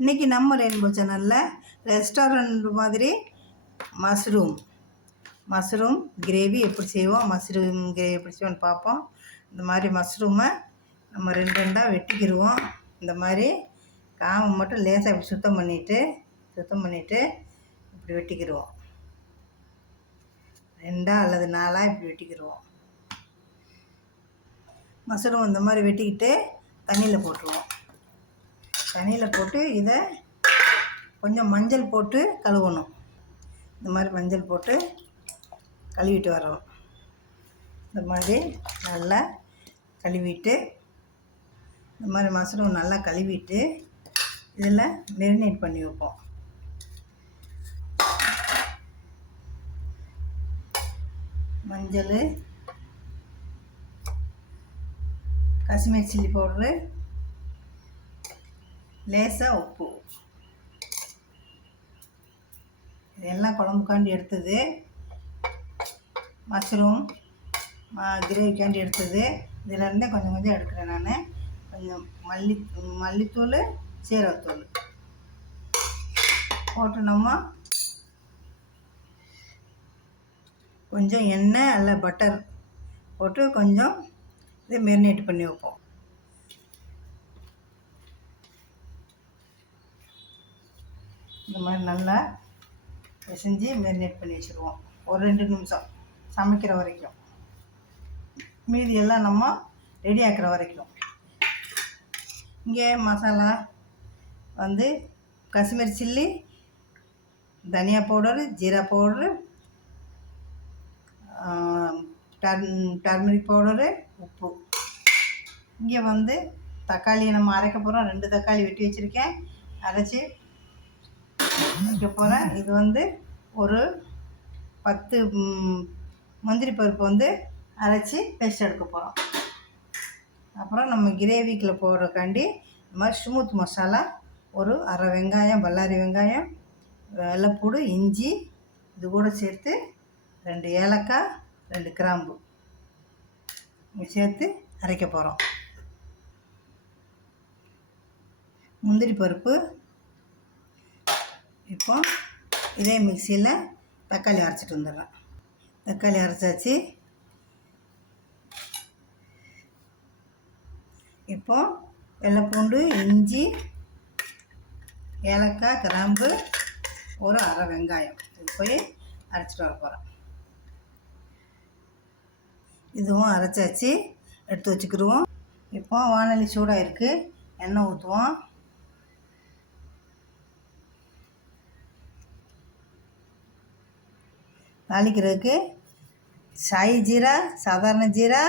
இன்றைக்கி நம்ம ரெயின்போ சேனலில் ரெஸ்டாரண்ட் மாதிரி மஷ்ரூம் மஷ்ரூம் கிரேவி எப்படி செய்வோம்? மஷ்ரூம் கிரேவி எப்படி செய்வோம்னு பார்ப்போம். இந்த மாதிரி மஷ்ரூமை நம்ம ரெண்டு ரெண்டாக வெட்டிக்கிடுவோம் இந்த மாதிரி காம்பை மட்டும் லேசாக இப்படி சுத்தம் பண்ணிவிட்டு சுத்தம் பண்ணிவிட்டு இப்படி வெட்டிக்கிடுவோம் ரெண்டாக அல்லது நாலாக இப்படி வெட்டிக்கிடுவோம் மஷ்ரூம் இந்த மாதிரி வெட்டிக்கிட்டு தண்ணியில் போட்டுருவோம். தண்ணியில் போட்டு இதை கொஞ்சம் மஞ்சள் போட்டு கழுவணும். இந்த மாதிரி மஞ்சள் போட்டு கழுவிட்டு வரோம் இந்த மாதிரி நல்லா கழுவிட்டு இந்த மாதிரி மசரும் நல்லா கழுவிட்டு இதில் மெரினேட் பண்ணி வைப்போம். மஞ்சள் காஷ்மீர் சில்லி பவுட்ரு லேசாக உப்பு. இதெல்லாம் குழம்புக்காண்டி எடுத்தது. மஷ்ரூம் கிரேவிக்காண்டி எடுத்தது. இதிலேருந்தே கொஞ்சம் கொஞ்சம் எடுக்கிறேன் நான். கொஞ்சம் மல்லி மல்லித்தூள் சீரகத்தூள். போட்டு நம்ம கொஞ்சம் எண்ணெய் அல்ல பட்டர் போட்டு கொஞ்சம் இதை மெரினேட் பண்ணி வைப்போம். இந்த மாதிரி நல்லா செஞ்சு மெரினேட் பண்ணி வச்சுருவோம். ஒரு ரெண்டு நிமிஷம். சமைக்கிற வரைக்கும். மீதி எல்லாம் நம்ம ரெடி ஆக்கிற வரைக்கும். இங்கே மசாலா வந்து காஷ்மீர் சில்லி தனியா பவுடரு ஜீரா பவுடரு டர் டர்மரிக் பவுடரு உப்பு. இங்கே வந்து தக்காளியை நம்ம அரைக்க போகிறோம் ரெண்டு தக்காளி வெட்டி வச்சுருக்கேன். அரைச்சி வைக்க போகிறேன் இது வந்து ஒரு பத்து முந்திரி பருப்பு வந்து அரைச்சி பேஸ்ட் எடுக்க போகிறோம் அப்புறம் நம்ம கிரேவிக்குள்ள போடுறக்காண்டி இந்த மாதிரி ஸ்மூத் மசாலா ஒரு அரை வெங்காயம் பல்லாரி வெங்காயம் வெள்ளைப்பூடு இஞ்சி இது கூட சேர்த்து ரெண்டு ஏலக்காய் ரெண்டு கிராம்பு. சேர்த்து அரைக்க போகிறோம் முந்திரி பருப்பு இப்போ இதே மிக்சியில் தக்காளி அரைச்சிட்டு வந்துடுறேன். தக்காளி அரைச்சாச்சு. இப்போ வெள்ளைப்பூண்டு இஞ்சி ஏலக்காய் கிராம்பு ஒரு அரை வெங்காயம். இது போய் அரைச்சிட்டு வர போகிறேன் இதுவும் அரைச்சாச்சு. எடுத்து வச்சுக்கிடுவோம். இப்போ வானொலி சூடாக இருக்குது எண்ணெய் ஊற்றுவோம் தாளிக்கிறதுக்கு சாய் ஜீரா சாதாரண ஜீரா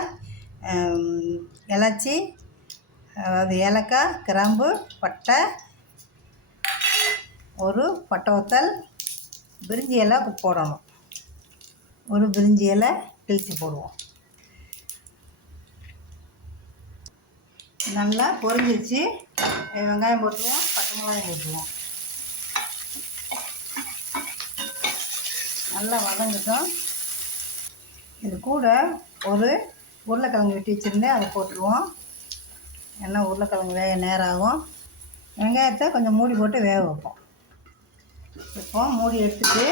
ஆம், இலச்சி அதாவது ஏலக்காய் கிராம்பு பட்டை ஒரு பட்டை வத்தல் பிரிஞ்சி இலை போடணும். ஒரு பிரிஞ்சி இலை கிழிச்சு போடுவோம். நல்லா பொரிஞ்சிருச்சு. வெங்காயம் போட்டுருவோம் பச்சை மிளகாயம் போட்டுருவோம். நல்லா வதங்கட்டும். இது கூட ஒரு உருளைக்கிழங்கு வெட்டி வச்சுருந்தேன். அதை போட்டுருவோம். ஏன்னா உருளைக்கிழங்கு வேக நேரம் ஆகும் வெங்காயத்தை கொஞ்சம் மூடி போட்டு வேக வைப்போம். இப்போ மூடி எடுத்துட்டு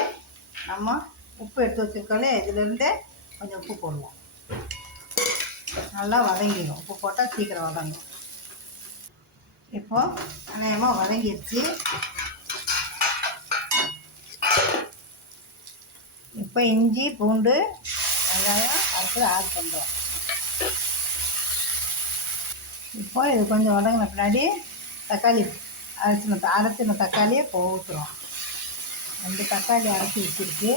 நம்ம உப்பு எடுத்து வச்சுருக்கோம்ல இதுலேருந்தே கொஞ்சம் உப்பு போடுவோம் நல்லா வதங்கிடும். உப்பு போட்டால் சீக்கிரம் வதங்கும். இப்போது அநேகமாக வதங்கிடுச்சு. இப்போ இஞ்சி பூண்டு வெங்காயம் அரைச்சி ஆட் பண்ணுறோம் இப்போ இது கொஞ்சம் உடங்கின பின்னாடி தக்காளி அரைச்சின அரைச்சின தக்காளியை இப்போ ரெண்டு தக்காளி அரைச்சி வச்சுருக்கு.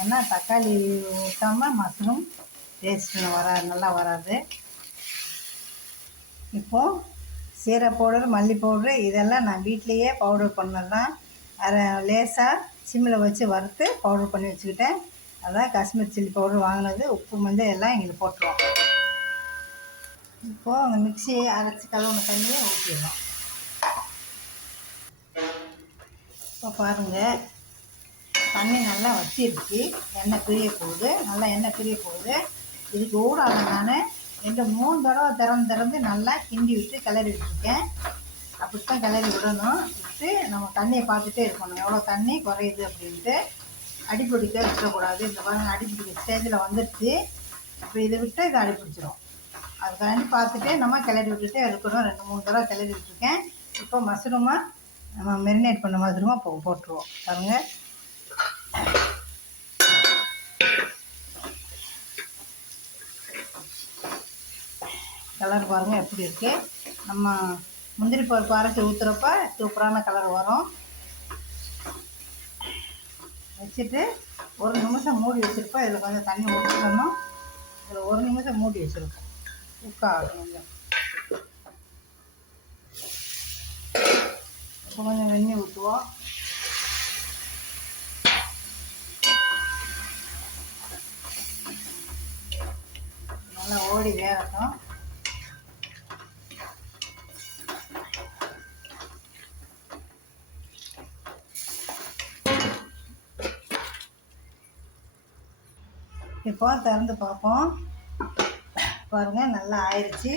ஏன்னா தக்காளி ஊற்றாமல் மஷ்ரூம் டேஸ்ட் வரா நல்லா வராது. இப்போது சீரை பவுடர் மல்லி பவுடரு இதெல்லாம் நான் வீட்லேயே பவுடர் பண்ணது தான் அரை லேசாக சிம்மில் வச்சு வறுத்து பவுடர் பண்ணி வச்சுக்கிட்டேன். அதான் காஷ்மீர் சில்லி பவுடர் வாங்கினது. உப்பு மஞ்சள் எல்லாம் எங்களுக்கு போட்டுருவோம். இப்போது அந்த மிக்சியை அரைச்சி கழுவுன தண்ணியை ஊற்றிடுறோம் இப்போ பாருங்கள் தண்ணி நல்லா வச்சிருச்சு எண்ணெய் பிரிய போகுது. நல்லா எண்ணெய் பிரிய போகுது. இதுக்கு ஊடாக நான் ரெண்டு மூணு தடவை திறந்து திறந்து நல்லா கிண்டி விட்டு கிளறி விட்டுருக்கேன் அப்படி தான் கிளறி விடணும். விட்டு நம்ம தண்ணியை பார்த்துட்டே இருக்கணும். எவ்வளோ தண்ணி குறையுது அப்படின்ட்டு அடிப்பிடிக்க விட்டுறக்கூடாது. இந்த பாருங்கள் அடிப்பிடிக்க ஸ்டேஜில் வந்துடுச்சு இப்போ இதை விட்டு இதை அடிப்பிடிச்சிரும் அதுக்காண்டி பார்த்துட்டு நம்ம கிளறி விட்டுட்டே இருக்கணும். ரெண்டு மூணு தடவை கிளறி விட்டுருக்கேன். இப்போ மஷ்ரூமை நம்ம மெரினேட் பண்ண மாதிரிமா போ போட்டுருவோம். பாருங்கள் கலர் பாருங்கள் எப்படி இருக்குது நம்ம முந்திரி பருப்பு அரைச்சி ஊற்றுறப்ப சூப்பரான கலர் வரும். வச்சுட்டு ஒரு நிமிஷம் மூடி வச்சுருப்போம் இதில் கொஞ்சம் தண்ணி ஊற்றிக்கணும் இதில் ஒரு நிமிஷம் மூடி வச்சுருக்கோம் குக் கொஞ்சம். இப்போ கொஞ்சம் வெந்நீர் ஊற்றுவோம் நல்லா ஓடி வேகட்டும். இப்போ திறந்து பார்ப்போம். பாருங்கள் நல்லா ஆயிடுச்சு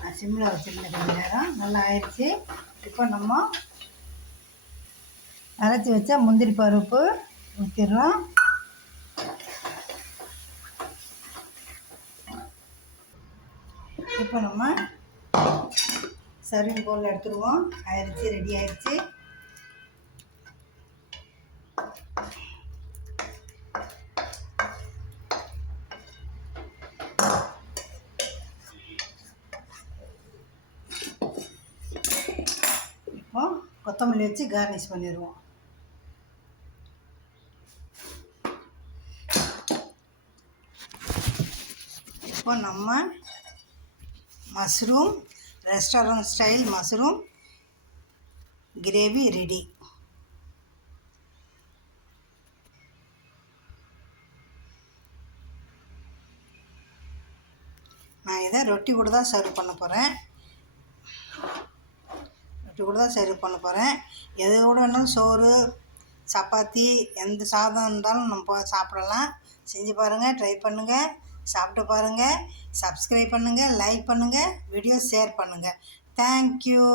நான் சிம்மில் வச்சுருந்தேன் கொஞ்சம் நேரம். நல்லா ஆயிடுச்சு இப்போ நம்ம அரைச்சி வச்ச முந்திரி பருப்பு ஊற்றிடுறோம் இப்போ நம்ம சர்விங் பவுலில் எடுத்துருவோம். ஆயிடுச்சு ரெடி ஆயிடுச்சு இப்போ கொத்தமல்லி வச்சு கார்னிஷ் பண்ணிடுவோம் இப்போ நம்ம mushroom restaurant style mushroom gravy ready நான் இதை ரொட்டி கூட தான் சர்வ் பண்ண போகிறேன் இப்படி கூட தான் சர்வ் பண்ண போகிறேன் எது கூட வேணாலும் சோறு சப்பாத்தி எந்த சாதம் இருந்தாலும் நம்ம சாப்பிடலாம். செஞ்சு பாருங்கள் ட்ரை பண்ணுங்கள் சாப்பிட்டு பாருங்கள் சப்ஸ்கிரைப் பண்ணுங்கள் லைக் பண்ணுங்கள் வீடியோ ஷேர் பண்ணுங்கள் தேங்க்யூ